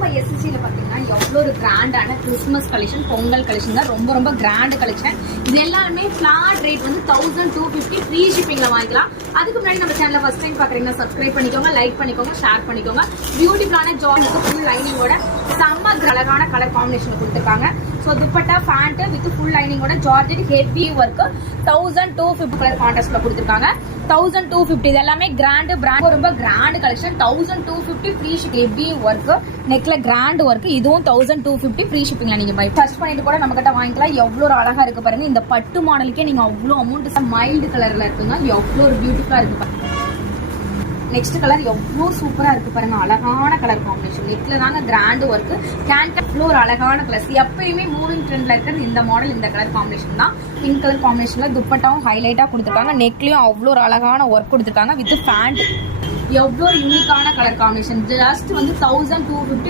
நம்ம எஸ்எஸ்சியில் பார்த்தீங்கன்னா எவ்வளோ ஒரு கிராண்டான கிறிஸ்மஸ் கலெக்ஷன், பொங்கல் கலெக்ஷன் தான் ரொம்ப ரொம்ப கிராண்ட் கலெக்ஷன். இது எல்லாருமே ஃபிளாட் ரேட் வந்து 1250 ஃப்ரீ ஷிப்பிங்கில் வாங்கிக்கலாம். அதுக்கு முன்னாடி நம்ம சேனலை ஃபர்ஸ்ட் டைம் பார்க்குறீங்கன்னா சப்ஸ்கிரைப் பண்ணிக்கோங்க, லைக் பண்ணிக்கோங்க, ஷேர் பண்ணிக்கோங்க. பியூட்டிஃபுல்லான ஜார்ஜெட் ஃபுல் லைனிங்கோட செம்ம அழகான கலர் காம்பினேஷன் கொடுத்துருக்காங்க. So dupatta pant with full லைனிங்கோட ஜார்ஜெட் ஹெவி ஒர்க் 1250 கலர் கான்ட்ராஸ்ட்ல கொடுத்துருக்காங்க. 1250 இது எல்லாமே கிராண்ட் பிராண்ட், ரொம்ப grand collection. 1250 free shipping, heavy work, நெக்ல கிராண்ட் ஒர்க். இதுவும் 1250 ஃப்ரீ ஷிப்பிங்ல நீங்க பை ஃபர்ஸ்ட் பண்ணிட்டு கூட நம்ம கிட்ட வாங்கிக்கலாம். எவ்வளோ ஒரு அழகா இருக்கு பாருங்க. இந்த பட்டு மாடலுக்கே நீங்க அவ்வளோ அமௌண்ட், மைல்டு கலர்ல இருக்குங்க. எவ்வளோ ஒரு பியூட்டிஃபுல்லா இருக்கு பாருங்க. நெக்ஸ்ட் கலர் எவ்வளோ சூப்பரா இருக்கு பாருங்க. அழகான கலர் காம்பினேஷன், நெக்ல தாங்க கிராண்ட் ஒர்க். கேன் ஒரு அழகான கலர்ஸ். எப்பயுமே மூவிங் ட்ரெண்ட்ல இருக்கிறது இந்த மாடல், இந்த கலர் காம்பினேஷன் தான். பிங்க் கலர் காம்பினேஷன்ல துப்பட்டாவும் ஹைலைட்டா கொடுத்துருக்காங்க. நெக்லயும் அவ்வளோ ஒரு அழகான ஒர்க் கொடுத்துருக்காங்க வித் பேண்ட். எவ்வளோ யூனிக்கான கலர் காம்பினேஷன். ஜஸ்ட் வந்து 1250